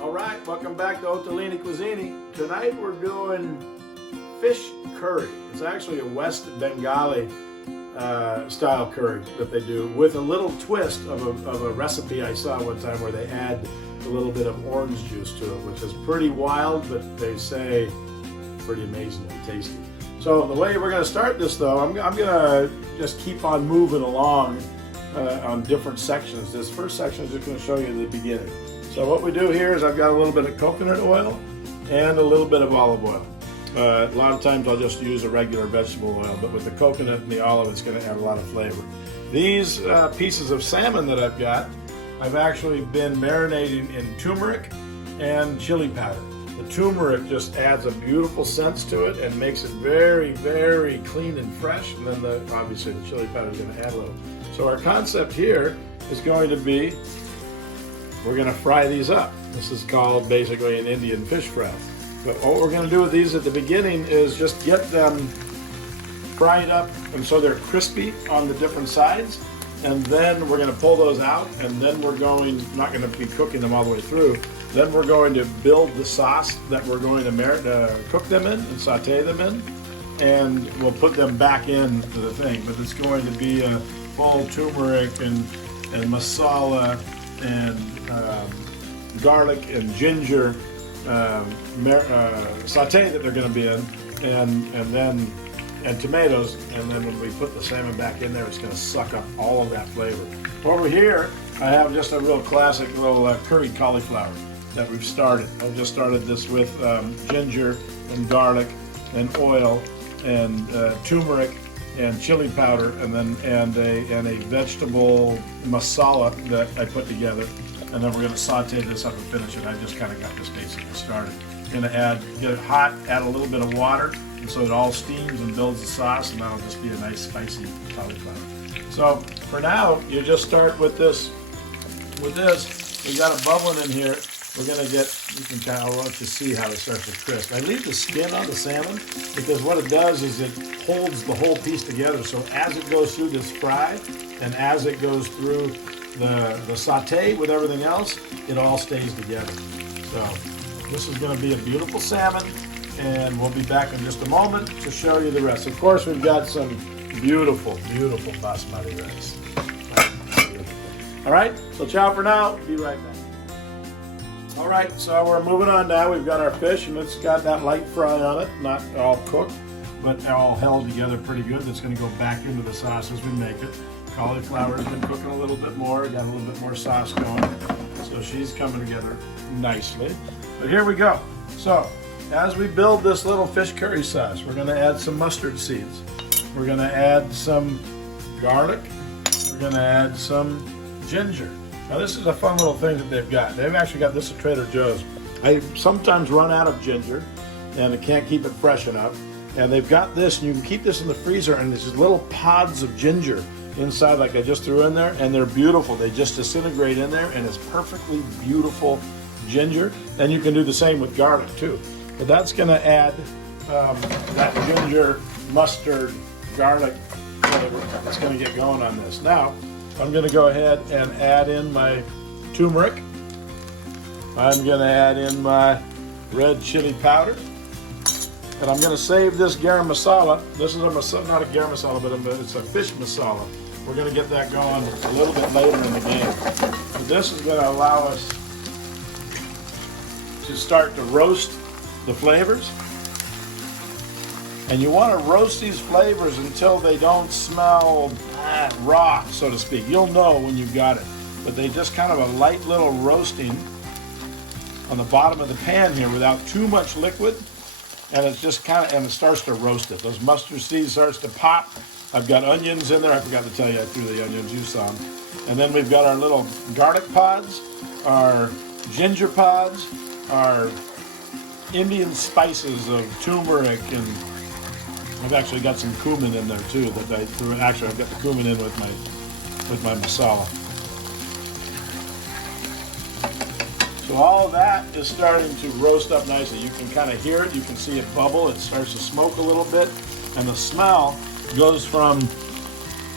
All right, welcome back to Ottolini Cuisine. Tonight we're doing fish curry. It's actually a West Bengali style curry that they do with a little twist of a recipe I saw one time where they add a little bit of orange juice to it, which is pretty wild, but they say pretty amazingly tasty. So the way we're going to start this though, I'm going to just keep on moving along on different sections. This first section is just going to show you the beginning. So what we do here is I've got a little bit of coconut oil and a little bit of olive oil. A lot of times I'll just use a regular vegetable oil, but with the coconut and the olive it's going to add a lot of flavor. These pieces of salmon that I've got, I've actually been marinating in turmeric and chili powder. The turmeric just adds a beautiful sense to it and makes it very, very clean and fresh, and then obviously the chili powder is going to add a little. So our concept here is going to be, we're going to fry these up. This is called basically an Indian fish fry. But what we're going to do with these at the beginning is just get them fried up and so they're crispy on the different sides. And then we're going to pull those out, and then we're not going to be cooking them all the way through. Then we're going to build the sauce that we're going to cook them in and saute them in. And we'll put them back into the thing. But it's going to be a full turmeric and masala and garlic and ginger saute that they're going to be in, and tomatoes, and then when we put the salmon back in there, it's going to suck up all of that flavor. Over here, I have just a real classic little curried cauliflower that we've started. I've just started this with ginger and garlic and oil and turmeric and chili powder, and a vegetable masala that I put together. And then we're going to saute this up and finish it. I just kind of got this basically started. Going to get it hot, add a little bit of water, and so it all steams and builds the sauce, and that'll just be a nice spicy cauliflower. So for now, you just start with this. With this, we got it bubbling in here. We're going to I'll let you see how it starts to crisp. I leave the skin on the salmon because what it does is it holds the whole piece together. So as it goes through this fry and as it goes through the saute with everything else, it all stays together. So this is going to be a beautiful salmon, and we'll be back in just a moment to show you the rest. Of course, we've got some beautiful, beautiful basmati rice. All right, so ciao for now. Be right back. All right, so we're moving on now. We've got our fish, and it's got that light fry on it, not all cooked, but all held together pretty good. That's going to go back into the sauce as we make it. Cauliflower's been cooking a little bit more, got a little bit more sauce going, so she's coming together nicely. But here we go. So as we build this little fish curry sauce, we're going to add some mustard seeds. We're going to add some garlic. We're going to add some ginger. Now this is a fun little thing that they've got. They've actually got this at Trader Joe's. I sometimes run out of ginger and I can't keep it fresh enough. And they've got this, and you can keep this in the freezer, and there's little pods of ginger inside like I just threw in there, and they're beautiful. They just disintegrate in there, and it's perfectly beautiful ginger. And you can do the same with garlic too. But that's going to add that ginger, mustard, garlic flavor that's going to get going on this. Now, I'm going to go ahead and add in my turmeric. I'm going to add in my red chili powder. And I'm going to save this garam masala. This is not a garam masala, but it's a fish masala. We're going to get that going a little bit later in the game. But this is going to allow us to start to roast the flavors. And you want to roast these flavors until they don't smell raw, so to speak. You'll know when you've got it. But they just kind of a light little roasting on the bottom of the pan here without too much liquid. And it's just and it starts to roast it. Those mustard seeds starts to pop. I've got onions in there. I forgot to tell you I threw the onion juice on. And then we've got our little garlic pods, our ginger pods, our Indian spices of turmeric, and I've actually got some cumin in there too that I threw. Actually, I've got the cumin in with my masala. So all that is starting to roast up nicely. You can kind of hear it. You can see it bubble. It starts to smoke a little bit. And the smell goes from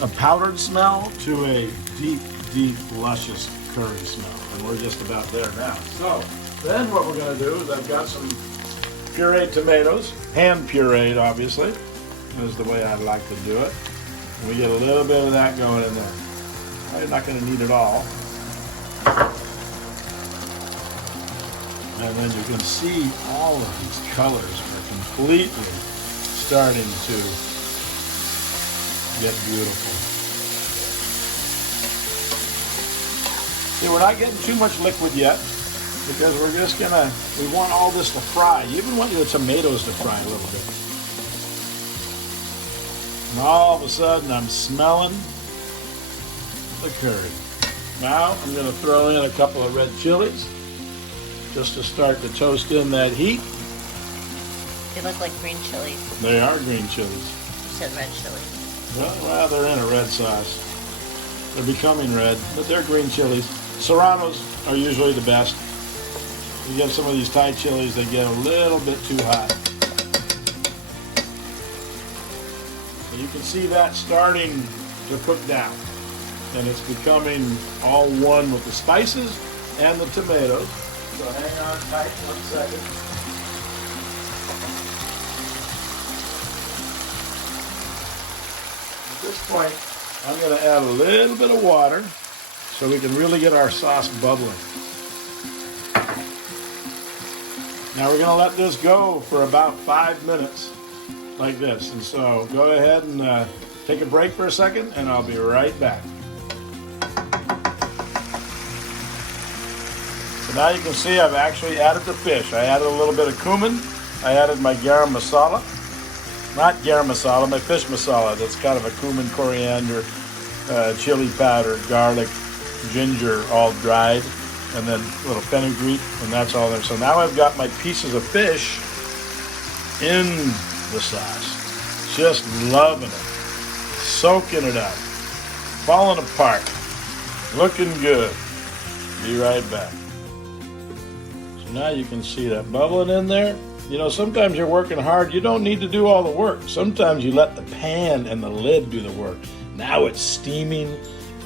a powdered smell to a deep, deep, luscious curry smell. And we're just about there now. So then what we're going to do is I've got some pureed tomatoes, hand pureed obviously, is the way I like to do it. And we get a little bit of that going in there. I'm not going to need it all. And then you can see all of these colors are completely starting to get beautiful. See, we're not getting too much liquid yet because we're just we want all this to fry. You even want your tomatoes to fry a little bit. And all of a sudden I'm smelling the curry. Now I'm going to throw in a couple of red chilies just to start to toast in that heat. They look like green chilies. They are green chilies. You said red chilies. Well, they're in a red sauce. They're becoming red, but they're green chilies. Serranos are usually the best. You get some of these Thai chilies, they get a little bit too hot. So you can see that starting to cook down. And it's becoming all one with the spices and the tomatoes. So hang on tight 1 second. At this point, I'm going to add a little bit of water so we can really get our sauce bubbling. Now we're going to let this go for about 5 minutes like this. And so go ahead and take a break for a second and I'll be right back. So now you can see I've actually added the fish. I added a little bit of cumin. I added my garam masala. Not garam masala, my fish masala. That's kind of a cumin, coriander, chili powder, garlic, ginger, all dried, and then a little fenugreek, and that's all there. So now I've got my pieces of fish in the sauce. Just loving it. Soaking it up. Falling apart. Looking good. Be right back. So now you can see that bubbling in there. You know, sometimes you're working hard. You don't need to do all the work. Sometimes you let the pan and the lid do the work. Now it's steaming.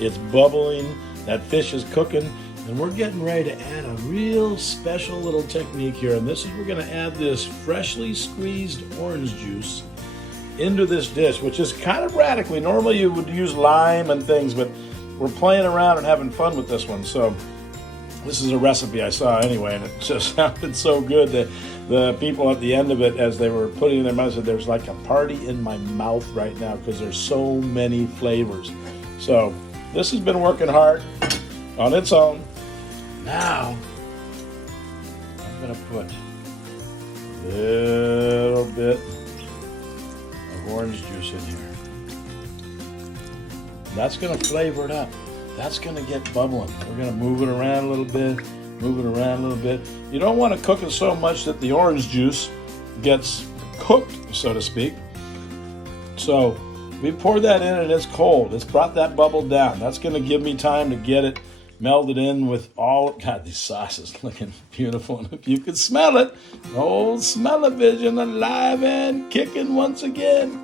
It's bubbling. That fish is cooking. And we're getting ready to add a real special little technique here. And this is, we're going to add this freshly squeezed orange juice into this dish, which is kind of radically. Normally you would use lime and things, but we're playing around and having fun with this one. So this is a recipe I saw anyway, and it just sounded so good that the people at the end of it, as they were putting it in their mouth, said there's like a party in my mouth right now because there's so many flavors. So this has been working hard on its own. Now I'm going to put a little bit of orange juice in here. That's going to flavor it up. That's going to get bubbling. We're going to move it around a little bit, move it around a little bit. You don't want to cook it so much that the orange juice gets cooked, so to speak. So we pour that in and it's cold. It's brought that bubble down. That's going to give me time to get it melded in with all. God, these sauces looking beautiful. And if you could smell it, old smell-o-vision alive and kicking once again.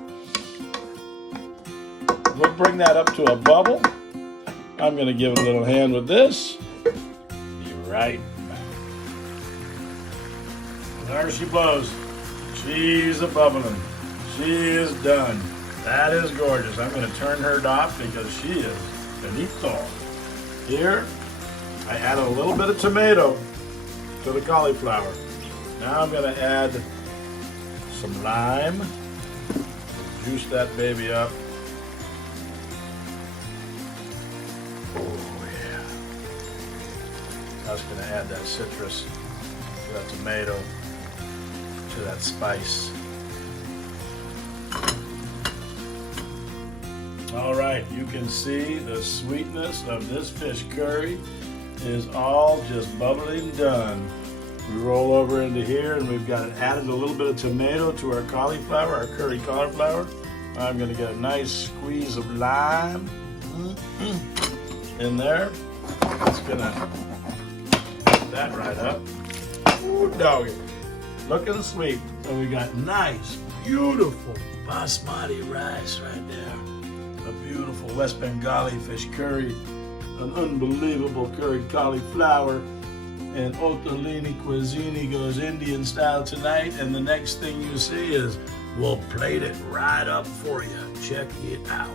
We'll bring that up to a bubble. I'm going to give it a little hand with this. Be right back. There she blows. She's a bubbling. She is done. That is gorgeous. I'm going to turn her off because she is finito. Here, I added a little bit of tomato to the cauliflower. Now I'm going to add some lime. Juice that baby up. Oh yeah. That's going to add that citrus to that tomato, to that spice. All right, you can see the sweetness of this fish curry is all just bubbling done. We roll over into here and we've got added a little bit of tomato to our cauliflower, our curry cauliflower. I'm going to get a nice squeeze of lime in there. It's going to put that right up. Ooh, doggy. Looking sweet. And we got nice, beautiful basmati rice right there. A beautiful West Bengali fish curry. an unbelievable curried cauliflower. And Ottolini cuisine goes Indian style tonight. And the next thing you see is we'll plate it right up for you. Check it out.